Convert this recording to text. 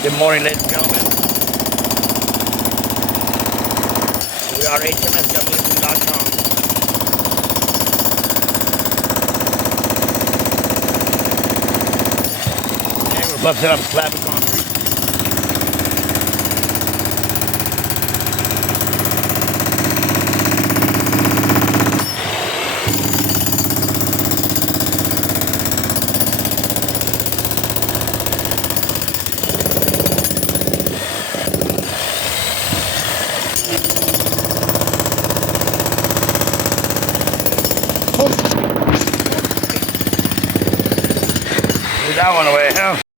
Good morning, ladies and gentlemen. We are HMSW.com. And we're busting up Clapicon.